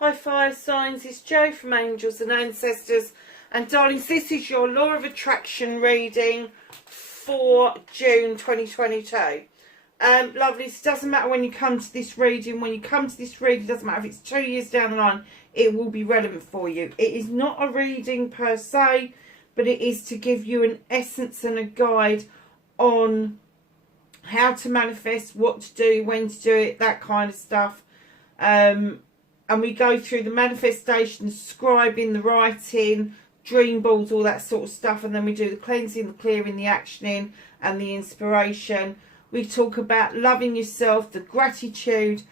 Hi fire signs, it's Jo from Angels and Ancestors, and darlings, this is your Law of Attraction reading for June 2022. Lovely, it doesn't matter when you come to this reading. When you come to this reading, it doesn't matter if it's 2 years down the line, it will be relevant for you. It is not a reading per se, but it is to give you an essence and a guide on how to manifest, what to do, when to do it, that kind of stuff. And we go through the manifestation, the scribing, the writing, dream boards, all that sort of stuff. And then we do the cleansing, the clearing, the actioning and the inspiration. We talk about loving yourself, the gratitude.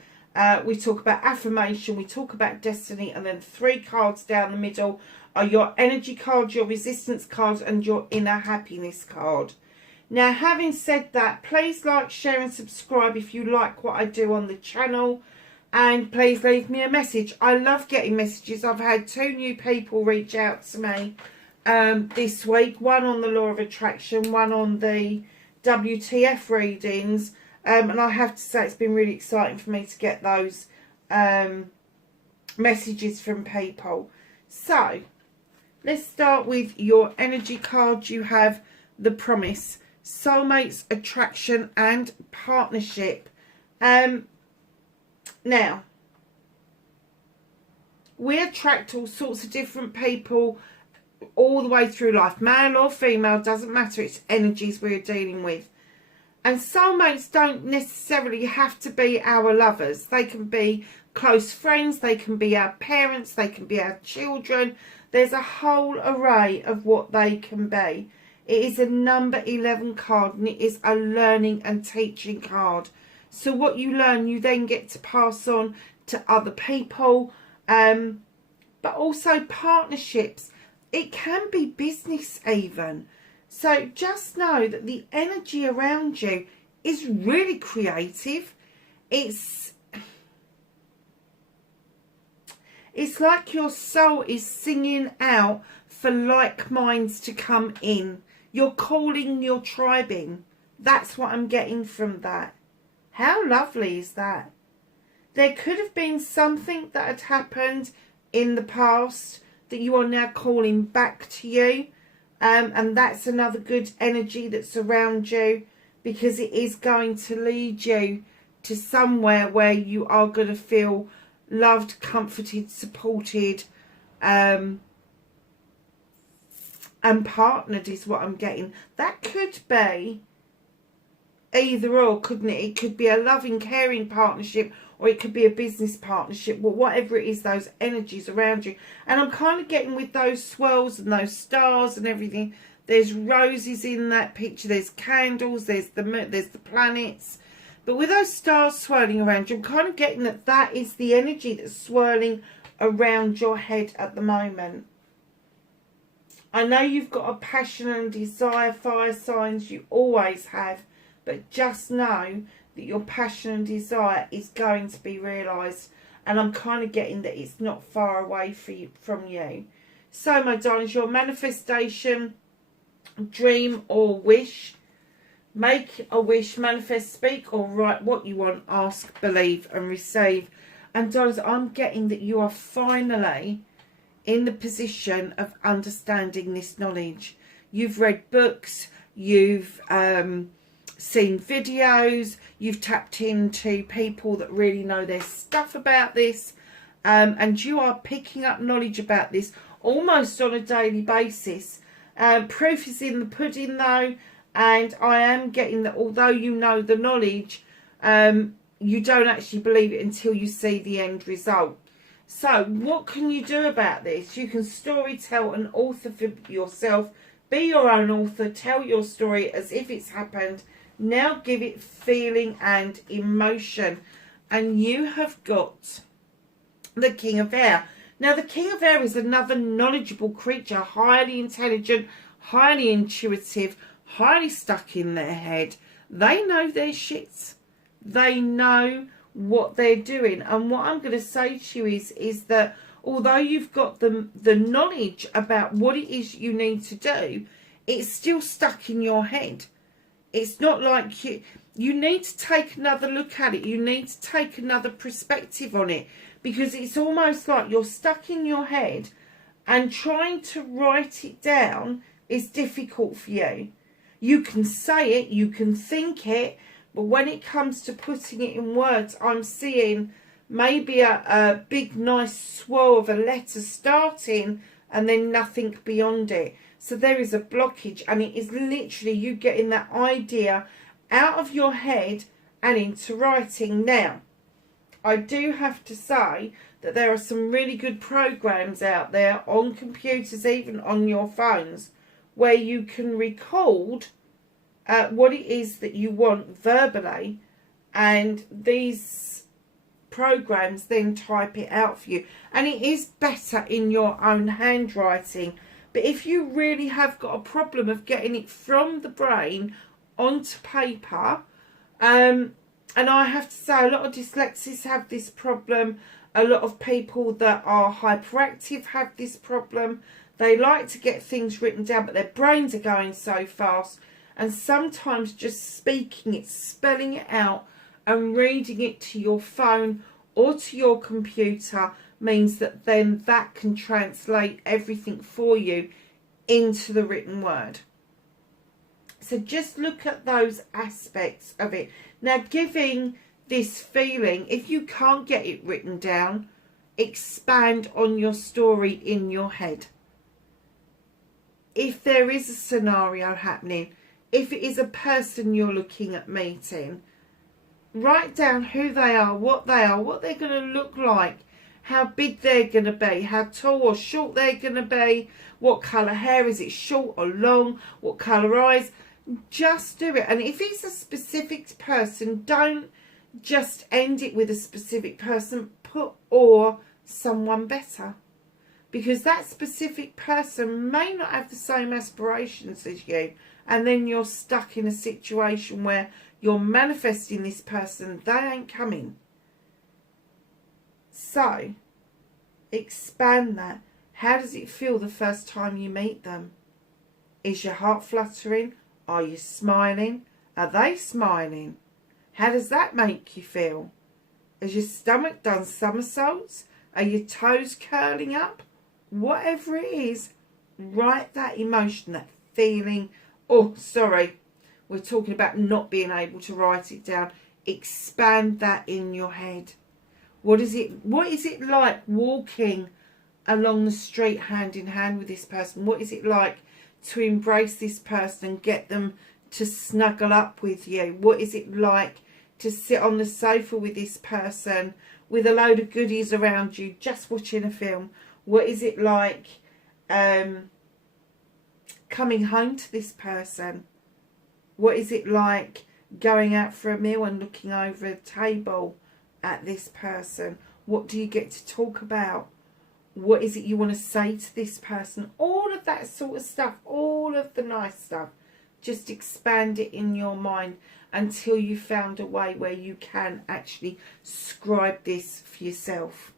We talk about affirmation. We talk about destiny. And then 3 cards down the middle are your energy card, your resistance card and your inner happiness card. Now, having said that, please like, share and subscribe if you like what I do on the channel. And please leave me a message. I love getting messages. I've had 2 new people reach out to me this week. One on the Law of Attraction, one on the WTF readings. And I have to say it's been really exciting for me to get those messages from people. So, let's start with your energy card. You have the Promise, Soulmates, Attraction and Partnership. Now, we attract all sorts of different people all the way through life. Male or female, doesn't matter. It's energies we're dealing with. And soulmates don't necessarily have to be our lovers. They can be close friends. They can be our parents. They can be our children. There's a whole array of what they can be. It is a number 11 card and it is a learning and teaching card. So what you learn, you then get to pass on to other people, but also partnerships. It can be business even. So just know that the energy around you is really creative. It's like your soul is singing out for like minds to come in. You're calling your tribe in. That's what I'm getting from that. How lovely is that? There could have been something that had happened in the past that you are now calling back to you. And that's another good energy that's around you, because it is going to lead you to somewhere where you are going to feel loved, comforted, supported, and partnered is what I'm getting. That could be either or, couldn't it? It could be a loving, caring partnership, or it could be a business partnership, but whatever it is, those energies around you. And I'm kind of getting with those swirls and those stars and everything. There's roses in that picture. There's candles. There's the moon. There's the planets. But with those stars swirling around you, I'm kind of getting that that is the energy that's swirling around your head at the moment. I know you've got a passion and desire, fire signs. You always have. But just know that your passion and desire is going to be realised. And I'm kind of getting that it's not far away from you. So, my darlings, your manifestation, dream or wish. Make a wish, manifest, speak or write what you want, ask, believe and receive. And darlings, I'm getting that you are finally in the position of understanding this knowledge. You've read books, you've seen videos, you've tapped into people that really know their stuff about this, and you are picking up knowledge about this almost on a daily basis. Proof is in the pudding though, and I am getting that although you know the knowledge, you don't actually believe it until you see the end result. So what can you do about this? You can story tell and author for yourself. Be your own author. Tell your story as if it's happened. Now give it feeling and emotion. And you have got the King of Air. Now the King of Air is another knowledgeable creature. Highly intelligent, highly intuitive, highly stuck in their head. They know their shit. They know what they're doing. And what I'm going to say to you is that although you've got the knowledge about what it is you need to do, it's still stuck in your head. It's not like you need to take another look at it. You need to take another perspective on it, because it's almost like you're stuck in your head and trying to write it down is difficult for you. You can say it, you can think it, but when it comes to putting it in words, I'm seeing maybe a big nice swirl of a letter starting and then nothing beyond it. So there is a blockage, and it is literally you getting that idea out of your head and into writing. Now, I do have to say that there are some really good programs out there on computers, even on your phones, where you can record what it is that you want verbally, and these programs then type it out for you. And it is better in your own handwriting. But if you really have got a problem of getting it from the brain onto paper, and I have to say a lot of dyslexics have this problem. A lot of people that are hyperactive have this problem. They like to get things written down, but their brains are going so fast. And sometimes just speaking it, spelling it out and reading it to your phone or to your computer means that then that can translate everything for you into the written word. So just look at those aspects of it. Now, giving this feeling, if you can't get it written down, expand on your story in your head. If there is a scenario happening, if it is a person you're looking at meeting, write down who they are, what they're going to look like, how big they're going to be, how tall or short they're going to be, what colour hair, is it short or long, what colour eyes. Just do it. And if it's a specific person, don't just end it with a specific person. Put or someone better, because that specific person may not have the same aspirations as you, and then you're stuck in a situation where you're manifesting this person, they ain't coming. So expand that. How does it feel the first time you meet them? Is your heart fluttering? Are you smiling? Are they smiling? How does that make you feel? Has your stomach done somersaults? Are your toes curling up? Whatever it is, write that emotion, that feeling. Oh, sorry, we're talking about not being able to write it down. Expand that in your head. What is it like walking along the street hand in hand with this person? What is it like to embrace this person and get them to snuggle up with you? What is it like to sit on the sofa with this person with a load of goodies around you, just watching a film? What is it like coming home to this person? What is it like going out for a meal and looking over a table at this person? What do you get to talk about? What is it you want to say to this person? All of that sort of stuff, all of the nice stuff. Just expand it in your mind until you found a way where you can actually scribe this for yourself.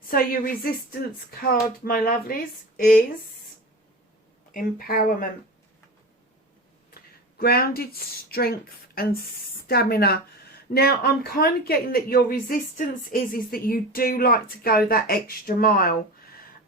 So your resistance card, my lovelies, is empowerment. Grounded, strength and stamina. Now, I'm kind of getting that your resistance is that you do like to go that extra mile.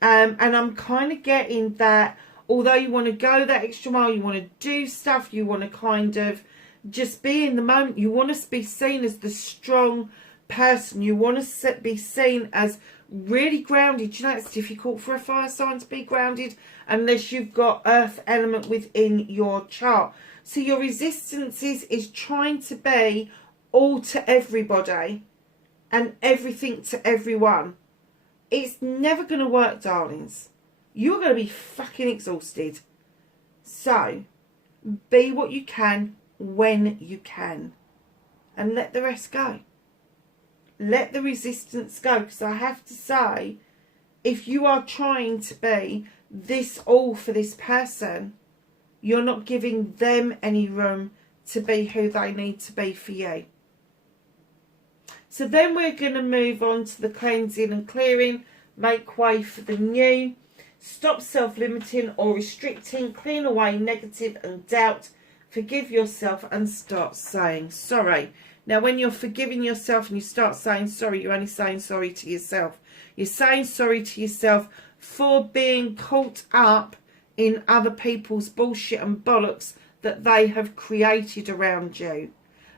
And I'm kind of getting that although you want to go that extra mile, you want to do stuff, you want to kind of just be in the moment, you want to be seen as the strong person, you want to be seen as really grounded. You know, it's difficult for a fire sign to be grounded unless you've got earth element within your chart. So your resistance is trying to be all to everybody and everything to everyone. It's never going to work, darlings. You're going to be fucking exhausted. So be what you can when you can and let the rest go. Let the resistance go, because I have to say, if you are trying to be this all for this person, you're not giving them any room to be who they need to be for you. So then we're going to move on to the cleansing and clearing. Make way for the new. Stop self-limiting or restricting. Clean away negative and doubt Forgive yourself and start saying sorry. Now, when you're forgiving yourself and you start saying sorry, you're only saying sorry to yourself. You're saying sorry to yourself for being caught up in other people's bullshit and bollocks that they have created around you.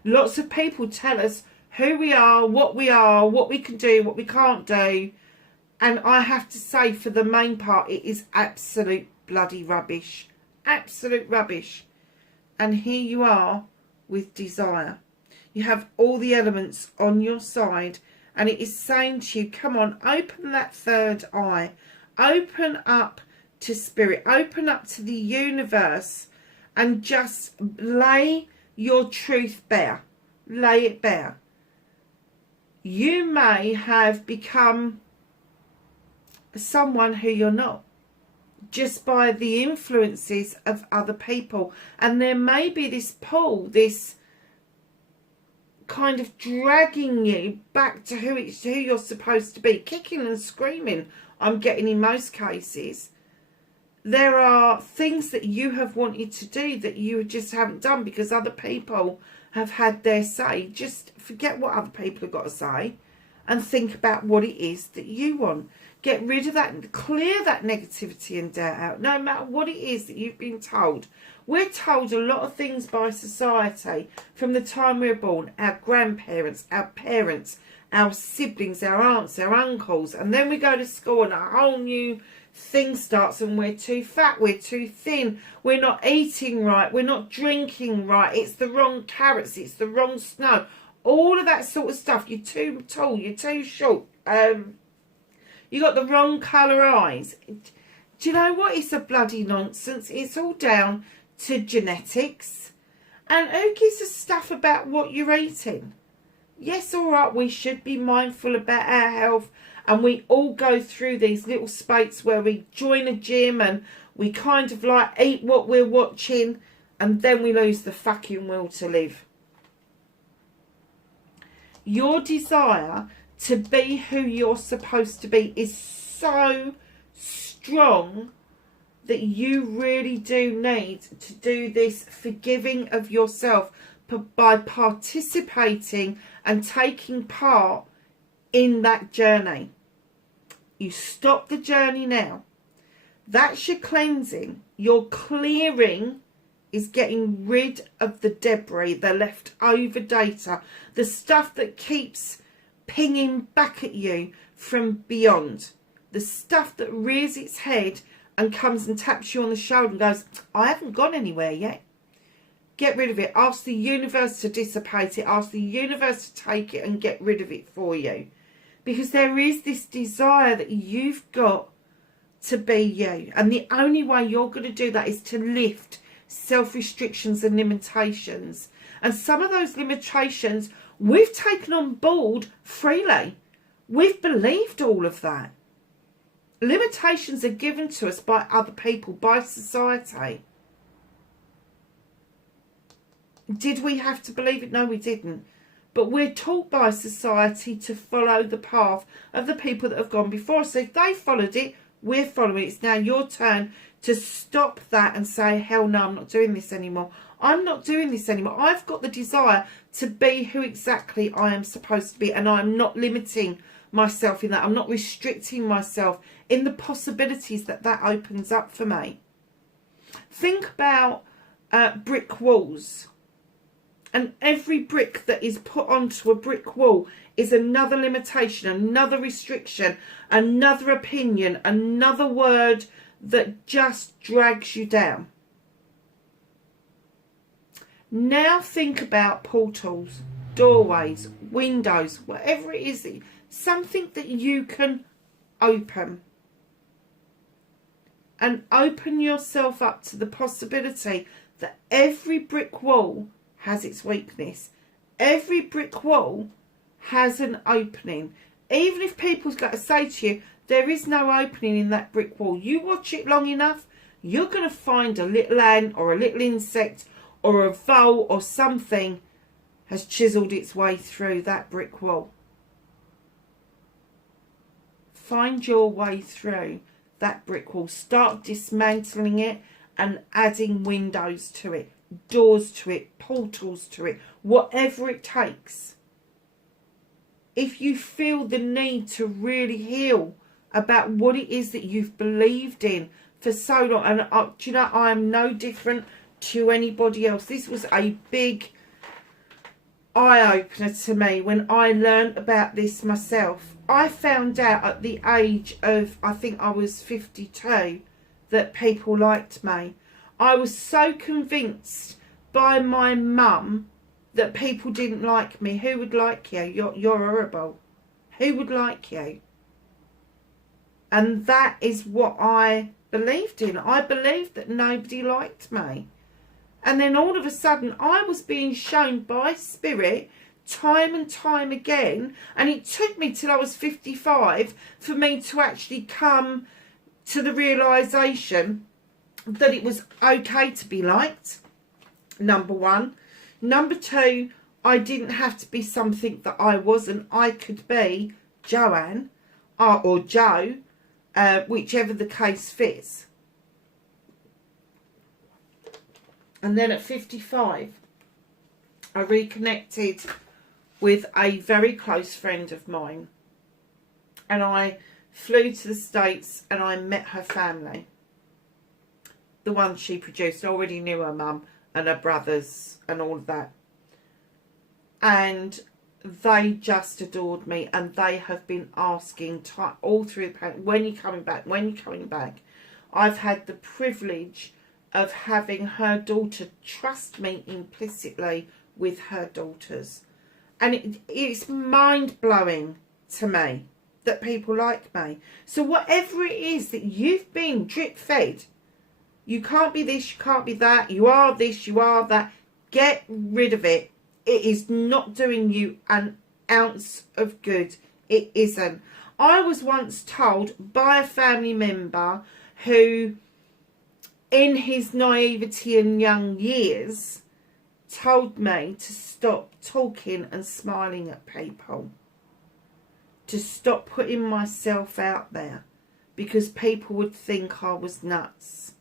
Lots of people tell us who we are, what we can do, what we can't do. And I have to say, for the main part, it is absolute bloody rubbish. Absolute rubbish. And here you are with desire. You have all the elements on your side. And it is saying to you, come on, open that third eye. Open up to spirit. Open up to the universe. And just lay your truth bare. Lay it bare. You may have become someone who you're not, just by the influences of other people. And there may be this pull, this kind of dragging you back to who you're supposed to be, kicking and screaming, I'm getting in most cases. There are things that you have wanted to do that you just haven't done because other people have had their say. Just forget what other people have got to say and think about what it is that you want. Get rid of that, clear that negativity and doubt out, no matter what it is that you've been told. We're told a lot of things by society from the time we were born. Our grandparents, our parents, our siblings, our aunts, our uncles. And then we go to school and a whole new thing starts and we're too fat, we're too thin, we're not eating right, we're not drinking right, it's the wrong carrots, it's the wrong snow. All of that sort of stuff. You're too tall, you're too short. You got the wrong colour eyes. Do you know what? It's a bloody nonsense. It's all down to genetics. And who gives a stuff about what you're eating? Yes, all right, we should be mindful about our health. And we all go through these little spates where we join a gym and we kind of like eat what we're watching. And then we lose the fucking will to live. Your desire to be who you're supposed to be is so strong that you really do need to do this forgiving of yourself by participating and taking part in that journey. You stop the journey now. That's your cleansing. Your clearing is getting rid of the debris, the leftover data, the stuff that keeps pinging back at you from beyond, the stuff that rears its head and comes and taps you on the shoulder and goes, I haven't gone anywhere yet. Get rid of it. Ask the universe to dissipate it. Ask the universe to take it and get rid of it for you. Because there is this desire that you've got to be you. And the only way you're going to do that is to lift self-restrictions and limitations. And some of those limitations we've taken on board freely. We've believed all of that. Limitations are given to us by other people, by society. Did we have to believe it? No, we didn't. But we're taught by society to follow the path of the people that have gone before us. So if they followed it, we're following it. It's now your turn to stop that and say, hell no, I'm not doing this anymore. I'm not doing this anymore. I've got the desire to be who exactly I am supposed to be. And I'm not limiting myself in that. I'm not restricting myself in the possibilities that that opens up for me. Think about brick walls. And every brick that is put onto a brick wall is another limitation, another restriction, another opinion, another word that just drags you down. Now think about portals, doorways, windows, whatever it is, something that you can open. And open yourself up to the possibility that every brick wall has its weakness. Every brick wall has an opening. Even if people's got to say to you, there is no opening in that brick wall. You watch it long enough, you're going to find a little ant or a little insect or a vole or something has chiselled its way through that brick wall. Find your way through that brick wall. Start dismantling it and adding windows to it. doors to it, portals to it, whatever it takes. If you feel the need to really heal about what it is that you've believed in for so long, and do you know, I am no different to anybody else. This was a big eye-opener to me when I learned about this myself. I found out at the age of, I think I was 52, that people liked me. I was so convinced by my mum that people didn't like me. Who would like you? You're horrible. Who would like you? And that is what I believed in. I believed that nobody liked me. And then all of a sudden, I was being shown by Spirit time and time again. And it took me till I was 55 for me to actually come to the realisation that it was okay to be liked, number one. Number two, I didn't have to be something that I wasn't. I could be Joanne or Joe, whichever the case fits. And then at 55, I reconnected with a very close friend of mine. And I flew to the States and I met her family. The one she produced. I already knew her mum and her brothers and all of that. And they just adored me. And they have been asking all through the pandemic, when are you coming back? When are you coming back? I've had the privilege of having her daughter trust me implicitly with her daughters. And it's mind-blowing to me that people like me. So whatever it is that you've been drip-fed, you can't be this, you can't be that, you are this, you are that, get rid of it. It is not doing you an ounce of good. It isn't. I was once told by a family member who, in his naivety and young years, told me to stop talking and smiling at people. To stop putting myself out there because people would think I was nuts.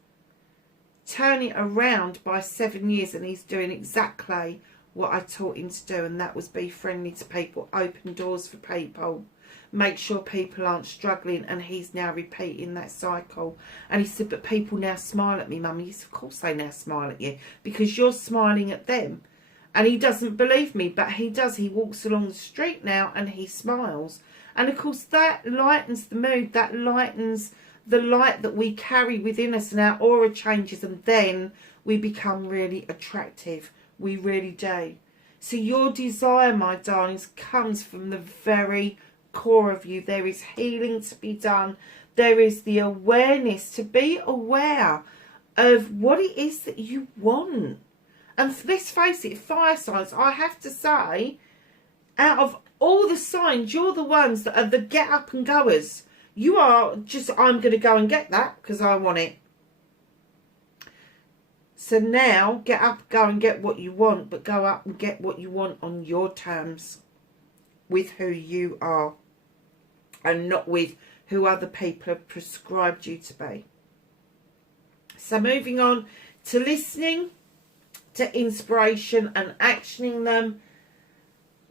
Turn it around by 7 years and he's doing exactly what I taught him to do, and that was be friendly to people, open doors for people, make sure people aren't struggling, and he's now repeating that cycle. And he said, but people now smile at me, Mum. He said, of course they now smile at you because you're smiling at them. And he doesn't believe me, but he does. He walks along the street now and he smiles. And of course that lightens the mood, that lightens the light that we carry within us, and our aura changes, and then we become really attractive. We really do. So your desire, my darlings, comes from the very core of you. There is healing to be done. There is the awareness to be aware of what it is that you want. And let's face it, fire signs, I have to say, out of all the signs, you're the ones that are the get up and goers. You are just, I'm going to go and get that because I want it. So now, get up, go and get what you want, but go up and get what you want on your terms, with who you are, and not with who other people have prescribed you to be. So moving on to listening to inspiration and actioning them.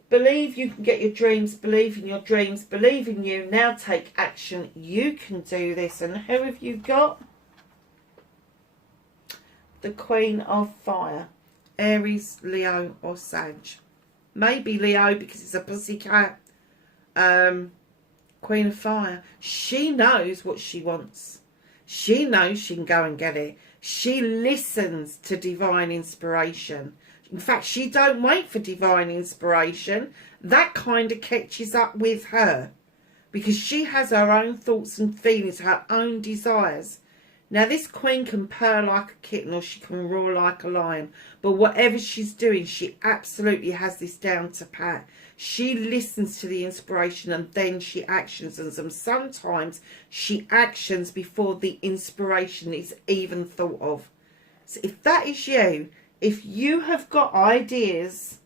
Believe you can get your dreams, believe in your dreams, believe in you. Now take action. You can do this. And who have you got? The Queen of Fire. Aries, Leo or Sag. Maybe Leo because it's a pussycat. Queen of Fire. She knows what she wants. She knows she can go and get it. She listens to divine inspiration. In fact, she don't wait for divine inspiration. That kind of catches up with her because she has her own thoughts and feelings, her own desires. Now, this queen can purr like a kitten or she can roar like a lion. But whatever she's doing, she absolutely has this down to pat. She listens to the inspiration and then she actions. And sometimes she actions before the inspiration is even thought of. So if that is you, if you have got ideas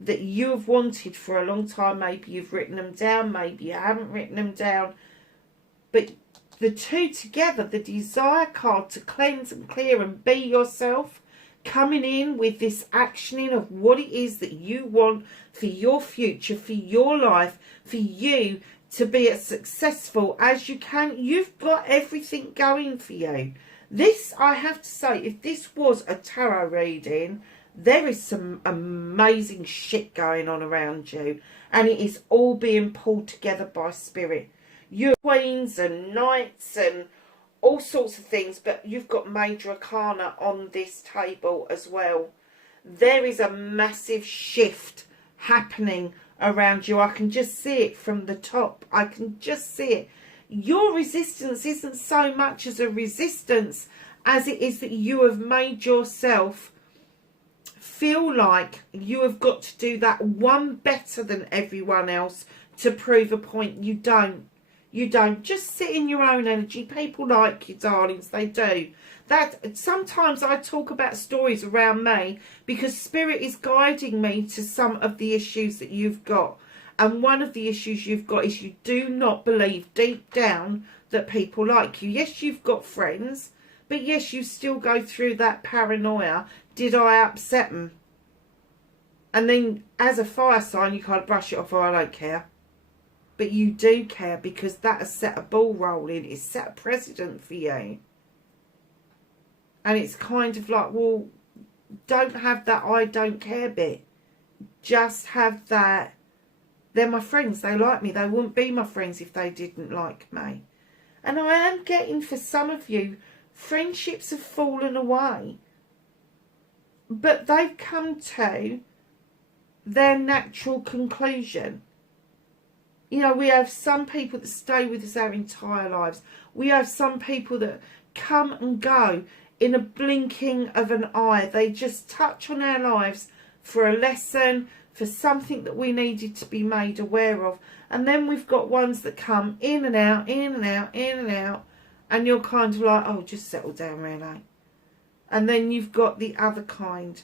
that you have wanted for a long time, maybe you've written them down, maybe you haven't written them down, but the two together, the desire card to cleanse and clear and be yourself, coming in with this actioning of what it is that you want for your future, for your life, for you to be as successful as you can. You've got everything going for you. This, I have to say, if this was a tarot reading, there is some amazing shit going on around you, and it is all being pulled together by spirit. You're queens and knights and all sorts of things, but you've got major arcana on this table as well. There is a massive shift happening around you. I can just see it from the top. I can just see it. Your resistance isn't so much as a resistance as it is that you have made yourself feel like you have got to do that one better than everyone else to prove a point. You don't. You don't. Just sit in your own energy. People like you, darlings. They do. That sometimes I talk about stories around me because spirit is guiding me to some of the issues that you've got. And one of the issues you've got is you do not believe deep down that people like you. Yes, you've got friends, but yes, you still go through that paranoia. Did I upset them? And then as a fire sign, you can't brush it off. Oh, I don't care. But you do care, because that has set a ball rolling. It's set a precedent for you. And it's kind of like, well, don't have that I don't care bit. Just have that, they're my friends, they like me. They wouldn't be my friends if they didn't like me. And I am getting, for some of you, friendships have fallen away. But they've come to their natural conclusion. You know, we have some people that stay with us our entire lives. We have some people that come and go in a blinking of an eye. They just touch on our lives for a lesson, for something that we needed to be made aware of. And then we've got ones that come in and out, in and out, in and out. And you're kind of like, oh, just settle down, really. And then you've got the other kind.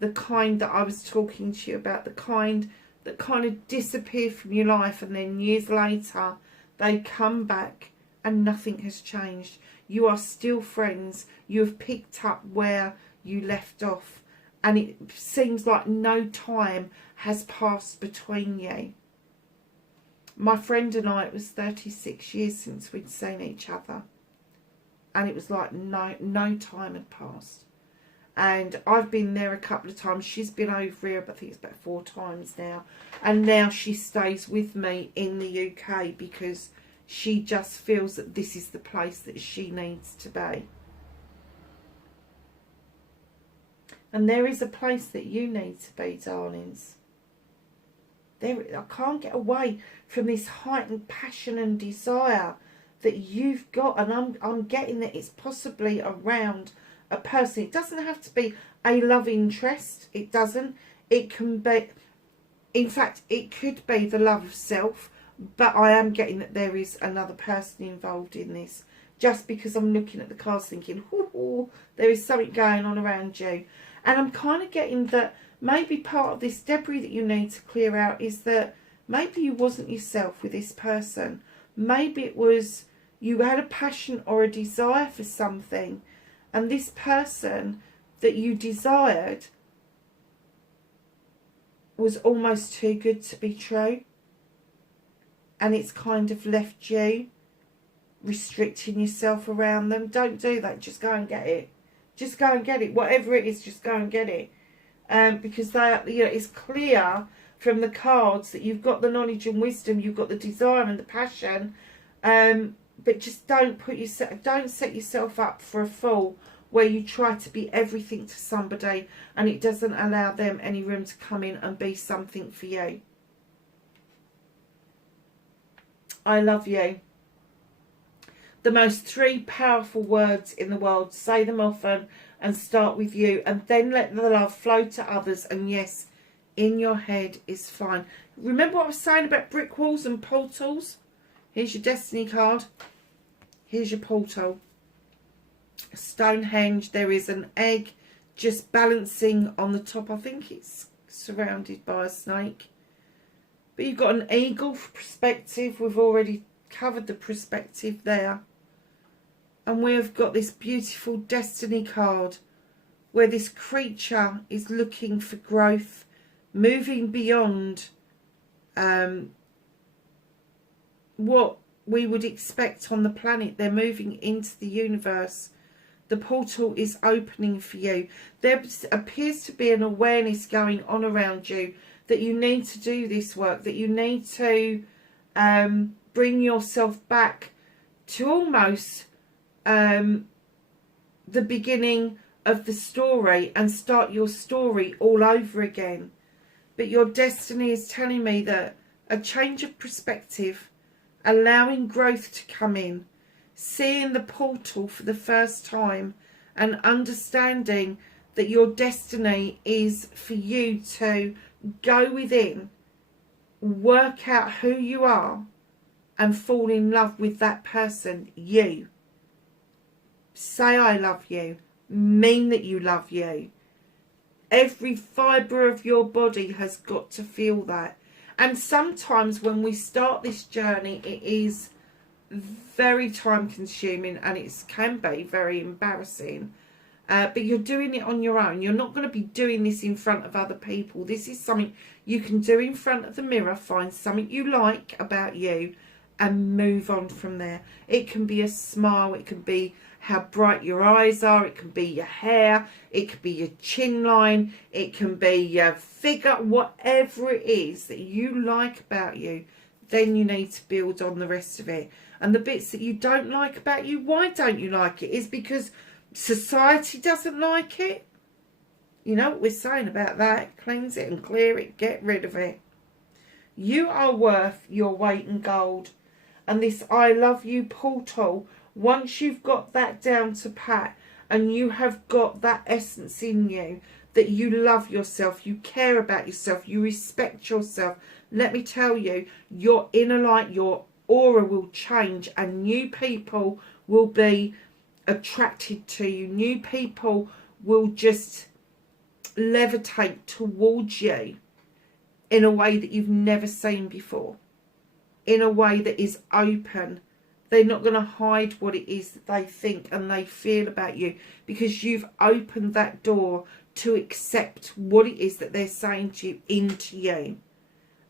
The kind that I was talking to you about. The kind that kind of disappear from your life, and then years later they come back and nothing has changed. You are still friends. You have picked up where you left off, and it seems like no time has passed between you. My friend and I, it was 36 years since we'd seen each other, and it was like no time had passed. And I've been there a couple of times. She's been over here, but I think it's about 4 times now. And now she stays with me in the UK because she just feels that this is the place that she needs to be. And there is a place that you need to be, darlings. I can't get away from this heightened passion and desire that you've got. And I'm getting that it's possibly around a person. It doesn't have to be a love interest. It doesn't. It can be, in fact, it could be the love of self. But I am getting that there is another person involved in this. Just because I'm looking at the cards thinking, ooh, there is something going on around you. And I'm kind of getting that maybe part of this debris that you need to clear out is that maybe you wasn't yourself with this person. Maybe it was you had a passion or a desire for something, and this person that you desired was almost too good to be true. And it's kind of left you restricting yourself around them. Don't do that. Just go and get it. Just go and get it. Whatever it is, just go and get it. Because they, you know, it's clear from the cards that you've got the knowledge and wisdom, you've got the desire and the passion. But just don't set yourself up for a fall where you try to be everything to somebody and it doesn't allow them any room to come in and be something for you. I love you. The most 3 powerful words in the world. Say them often and start with you, and then let the love flow to others. And yes, in your head is fine. Remember what I was saying about brick walls and portals? Here's your destiny card. Here's your portal. Stonehenge. There is an egg just balancing on the top. I think it's surrounded by a snake. But you've got an eagle for perspective. We've already covered the perspective there. And we've got this beautiful destiny card where this creature is looking for growth, moving beyond what we would expect on the planet. They're moving into the universe. The portal is opening for you. There appears to be an awareness going on around you that you need to do this work, that you need to bring yourself back to almost the beginning of the story and start your story all over again. But your destiny is telling me that a change of perspective, allowing growth to come in, seeing the portal for the first time and understanding that your destiny is for you to go within, work out who you are and fall in love with that person, you. Say I love you. Mean that you love you. Every fibre of your body has got to feel that. And sometimes when we start this journey, it is very time consuming and it can be very embarrassing. But you're doing it on your own. You're not going to be doing this in front of other people. This is something you can do in front of the mirror. Find something you like about you and move on from there. It can be a smile. It can be how bright your eyes are. It can be your hair. It could be your chin line. It can be your figure. Whatever it is that you like about you, then you need to build on the rest of it. And the bits that you don't like about you, why don't you like it? Is because society doesn't like it. You know what we're saying about that? Cleanse it and clear it. Get rid of it. You are worth your weight in gold. And this I love you portal, once you've got that down to pat and you have got that essence in you, that you love yourself, you care about yourself, you respect yourself, let me tell you, your inner light, your aura will change and new people will be attracted to you. New people will just levitate towards you in a way that you've never seen before. In a way that is open. They're not going to hide what it is that they think and they feel about you, because you've opened that door to accept what it is that they're saying to you into you.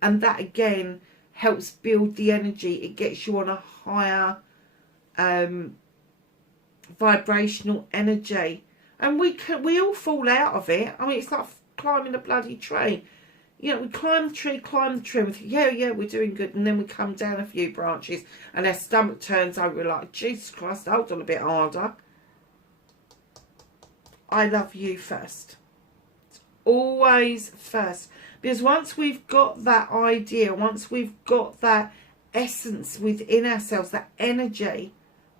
And that again helps build the energy. It gets you on a higher vibrational energy. And we all fall out of it. I mean, it's like climbing a bloody tree. You know, we climb the tree, and we think, yeah, we're doing good. And then we come down a few branches and our stomach turns over. We're like, Jesus Christ, hold on a bit harder. I love you first. It's always first. Because once we've got that idea, once we've got that essence within ourselves, that energy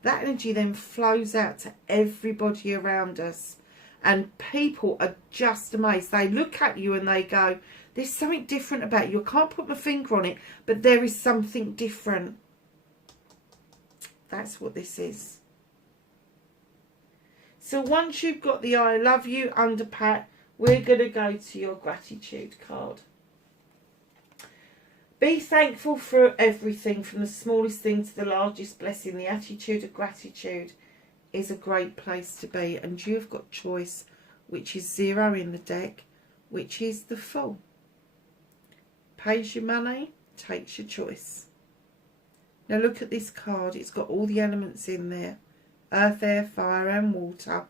then flows out to everybody around us. And people are just amazed. They look at you and they go, there's something different about you. I can't put my finger on it, but there is something different. That's what this is. So once you've got the I love you under pat, we're going to go to your gratitude card. Be thankful for everything, from the smallest thing to the largest blessing. The attitude of gratitude is a great place to be. And you've got choice, which is 0 in the deck, which is the Fool. Pays your money, takes your choice. Now look at this card. It's got all the elements in there. Earth, air, fire and water.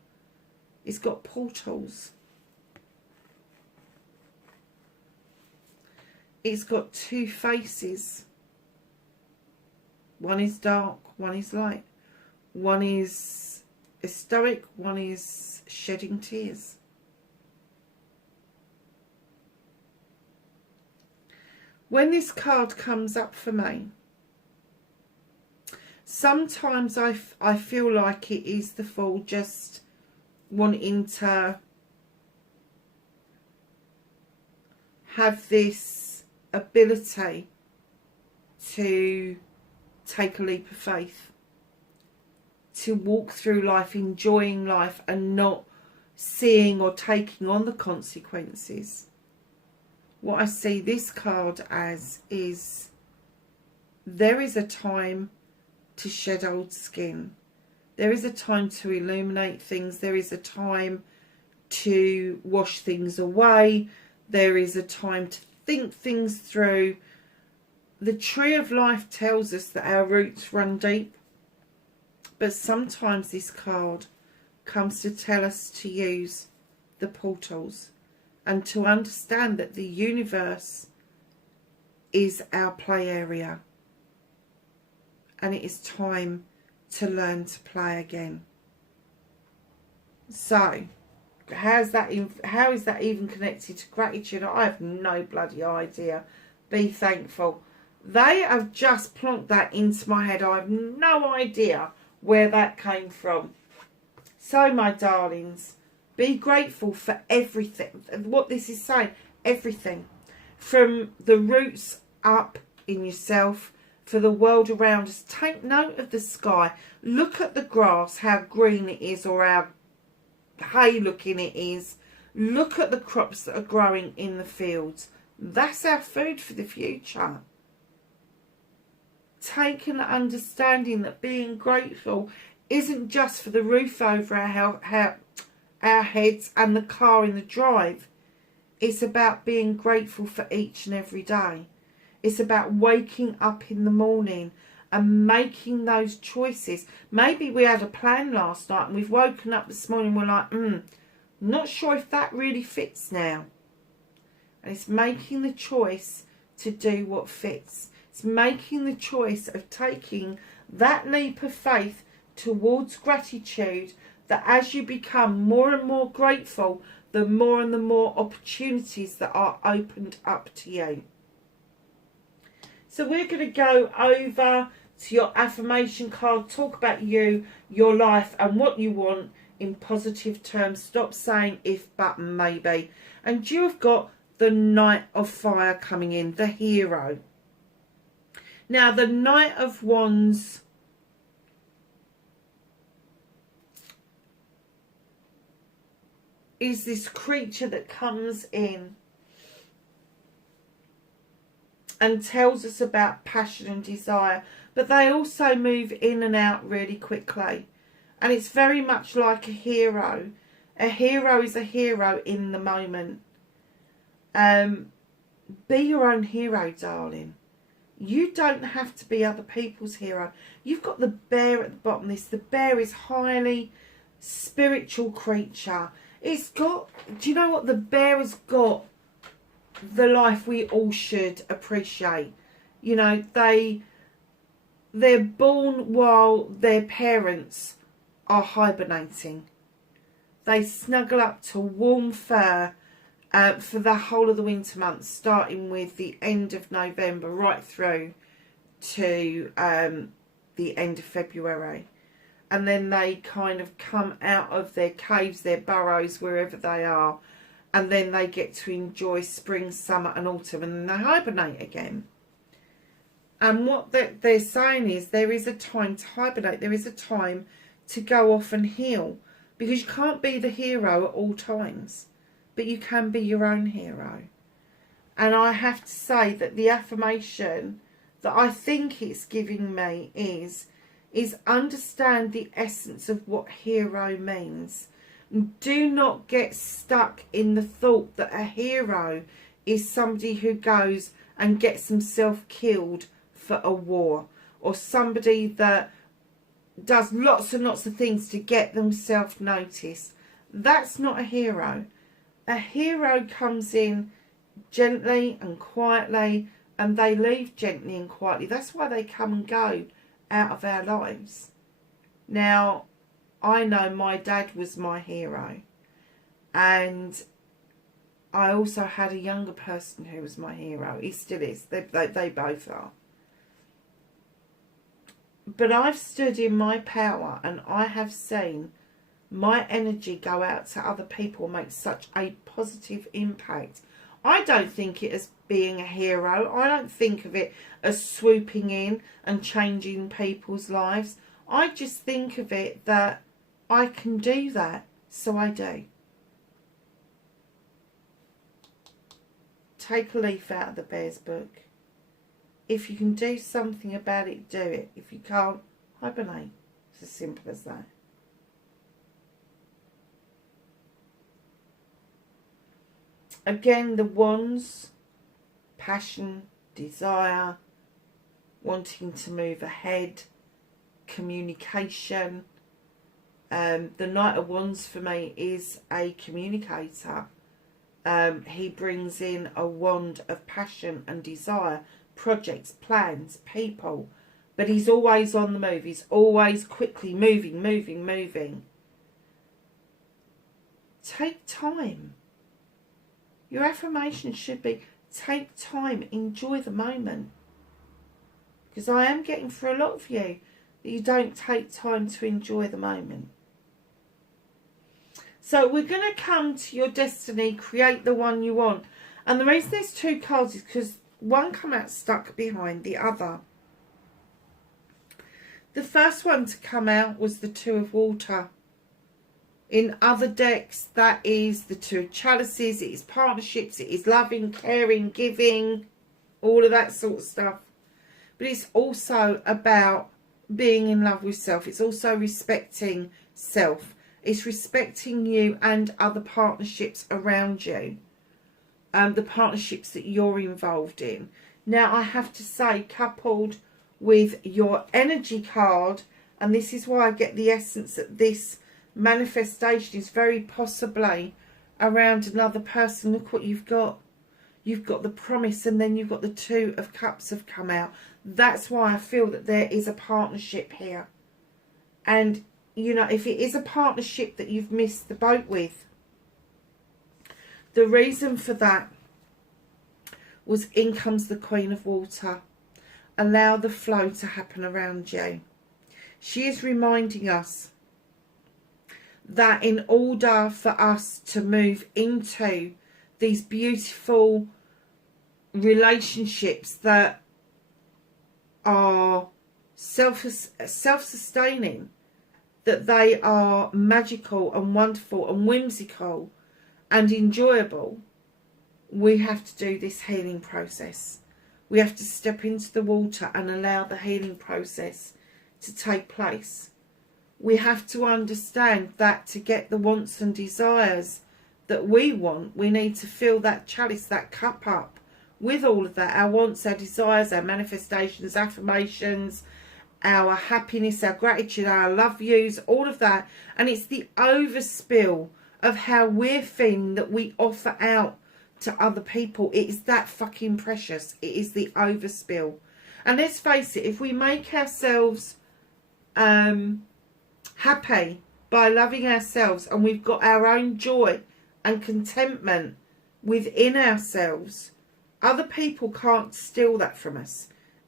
It's got portals. It's got 2 faces. One is dark, one is light. One is stoic, one is shedding tears. When this card comes up for me, sometimes I feel like it is the Fool just wanting to have this ability to take a leap of faith, to walk through life enjoying life and not seeing or taking on the consequences. What I see this card as is there is a time to shed old skin. There is a time to illuminate things. There is a time to wash things away. There is a time to think things through. The Tree of Life tells us that our roots run deep, but sometimes this card comes to tell us to use the portals and to understand that the universe is our play area, and it is time to learn to play again. So how is that even connected to gratitude? I have no bloody idea. Be thankful. They have just plonked that into my head. I have no idea where that came from. So, my darlings, be grateful for everything. What this is saying, everything. From the roots up in yourself, for the world around us. Take note of the sky. Look at the grass, how green it is, or how hay looking it is. Look at the crops that are growing in the fields. That's our food for the future. Take an understanding that being grateful isn't just for the roof over our heads and the car in the drive. It's about being grateful for each and every day. It's about waking up in the morning and making those choices. Maybe we had a plan last night and we've woken up this morning and we're like, not sure if that really fits now. And it's making the choice to do what fits. It's making the choice of taking that leap of faith towards gratitude, that as you become more and more grateful, the more and the more opportunities that are opened up to you. So we're going to go over to your affirmation card, talk about you, your life and what you want in positive terms. Stop saying if, but, maybe. And you have got the Knight of Fire coming in, the hero. Now, the Knight of Wands is this creature that comes in and tells us about passion and desire, but they also move in and out really quickly. And it's very much like a hero. A hero is a hero in the moment. Be your own hero, darling. You don't have to be other people's hero. You've got the bear at the bottom of this. The bear is highly spiritual creature. It's got, do you know what? The bear has got the life we all should appreciate. You know, they're born while their parents are hibernating. They snuggle up to warm fur for the whole of the winter months, starting with the end of November right through to the end of February. And then they kind of come out of their caves, their burrows, wherever they are, and then they get to enjoy spring, summer and autumn, and then they hibernate again. And what they're saying is there is a time to hibernate. There is a time to go off and heal, because you can't be the hero at all times, but you can be your own hero. And I have to say that the affirmation that I think it's giving me is understand the essence of what hero means. Do not get stuck in the thought that a hero is somebody who goes and gets himself killed for a war, or somebody that does lots and lots of things to get themselves noticed. That's not a hero. A hero comes in gently and quietly, and they leave gently and quietly. That's why they come and go out of our lives. Now, I know my dad was my hero, and I also had a younger person who was my hero. He still is. They both are. But I've stood in my power, and I have seen my energy go out to other people and make such a positive impact. I don't think it as being a hero. I don't think of it as swooping in and changing people's lives. I just think of it that I can do that, so I do. Take a leaf out of the bear's book. If you can do something about it, do it. If you can't, hibernate. It's as simple as that. Again, the wands, passion, desire, wanting to move ahead, communication. The Knight of Wands for me is a communicator. He brings in a wand of passion and desire, projects, plans, people. But he's always on the move. He's always quickly moving. Take time. Your affirmation should be, take time, enjoy the moment. Because I am getting for a lot of you that you don't take time to enjoy the moment. So we're going to come to your destiny, create the one you want. And the reason there's two cards is because one come out stuck behind the other. The first one to come out was the Two of Water. In other decks, that is the Two of Chalices, it is partnerships, it is loving, caring, giving, all of that sort of stuff. But it's also about being in love with self. It's also respecting self. It's respecting you and other partnerships around you. The partnerships that you're involved in. Now, I have to say, coupled with your energy card, and this is why I get the essence that this manifestation is very possibly around another person. Look what you've got. You've got the promise, and then you've got the Two of Cups have come out. That's why I feel that there is a partnership here. And, you know, if it is a partnership that you've missed the boat with, the reason for that was in comes the Queen of Water. Allow the flow to happen around you. She is reminding us that in order for us to move into these beautiful relationships that are self-sustaining, that they are magical and wonderful and whimsical and enjoyable, we have to do this healing process. We have to step into the water and allow the healing process to take place. We have to understand that to get the wants and desires that we want, we need to fill that chalice, that cup up with all of that. Our wants, our desires, our manifestations, affirmations, our happiness, our gratitude, our love yous, all of that. And it's the overspill of how we're feeling that we offer out to other people. It is that fucking precious. It is the overspill. And let's face it, if we make ourselves happy by loving ourselves, and we've got our own joy and contentment within ourselves, other people can't steal that from us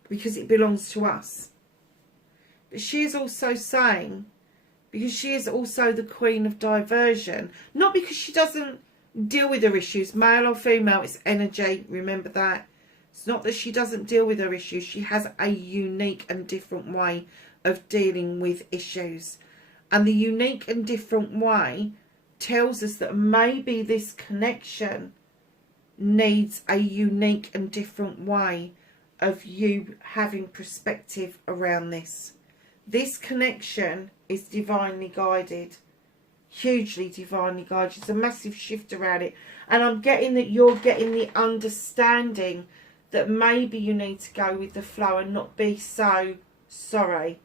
because it belongs to us. But she is also saying, because she is also the Queen of Diversion, not because she doesn't deal with her issues, male or female, it's energy, remember that. It's not that she doesn't deal with her issues, she has a unique and different way of dealing with issues. And the unique and different way tells us that maybe this connection needs a unique and different way of you having perspective around this. This connection is divinely guided. Hugely divinely guided. It's a massive shift around it. And I'm getting that you're getting the understanding that maybe you need to go with the flow and not be so sorry.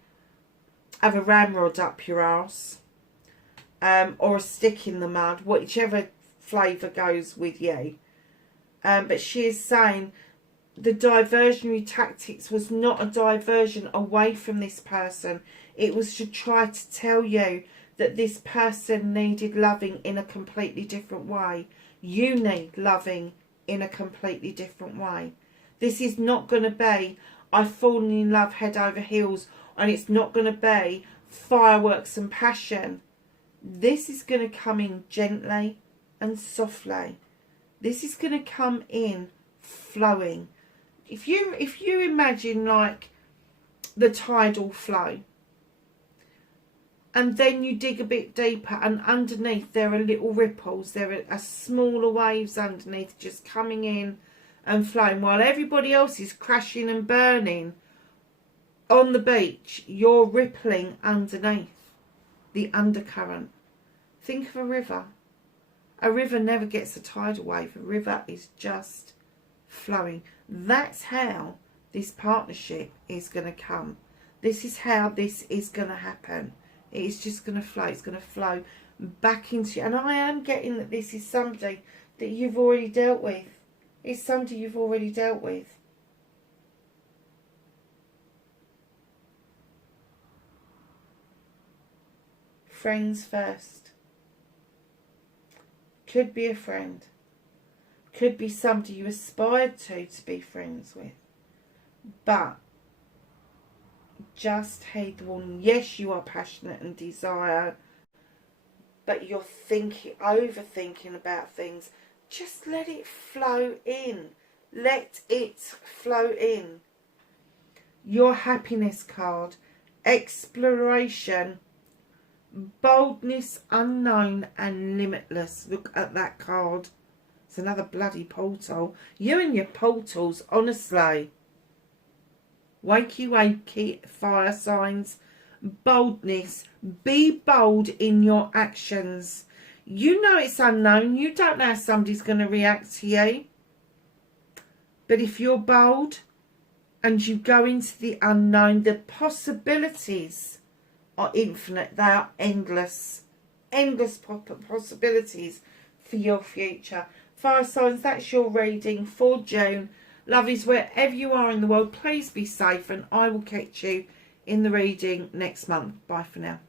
Have a ramrod up your arse. Or a stick in the mud. Whichever flavour goes with you. But she is saying the diversionary tactics was not a diversion away from this person. It was to try to tell you that this person needed loving in a completely different way. You need loving in a completely different way. This is not going to be, I've fallen in love head over heels, and it's not going to be fireworks and passion. This is going to come in gently and softly. This is going to come in flowing. If you imagine like the tidal flow, and then you dig a bit deeper, and underneath there are little ripples, there are smaller waves underneath just coming in and flowing, while everybody else is crashing and burning on the beach, you're rippling underneath the undercurrent. Think of a river. A river never gets a tidal wave. A river is just flowing. That's how this partnership is going to come. This is how this is going to happen. It is just going to flow. It's going to flow back into you. And I am getting that this is somebody that you've already dealt with. It's somebody you've already dealt with. Friends first. Could be a friend. Could be somebody you aspired to be friends with. But just heed the warning. Yes, you are passionate and desire, but you're overthinking about things. Just let it flow in. Let it flow in. Your happiness card. Exploration. Boldness, unknown and limitless. Look at that card. It's another bloody portal. You and your portals, honestly. Wakey, wakey, fire signs. Boldness. Be bold in your actions. You know it's unknown. You don't know how somebody's going to react to you. But if you're bold and you go into the unknown, the possibilities are infinite. They are endless. Endless possibilities for your future. Fire signs, that's your reading for June. Lovies, wherever you are in the world, please be safe, and I will catch you in the reading next month. Bye for now.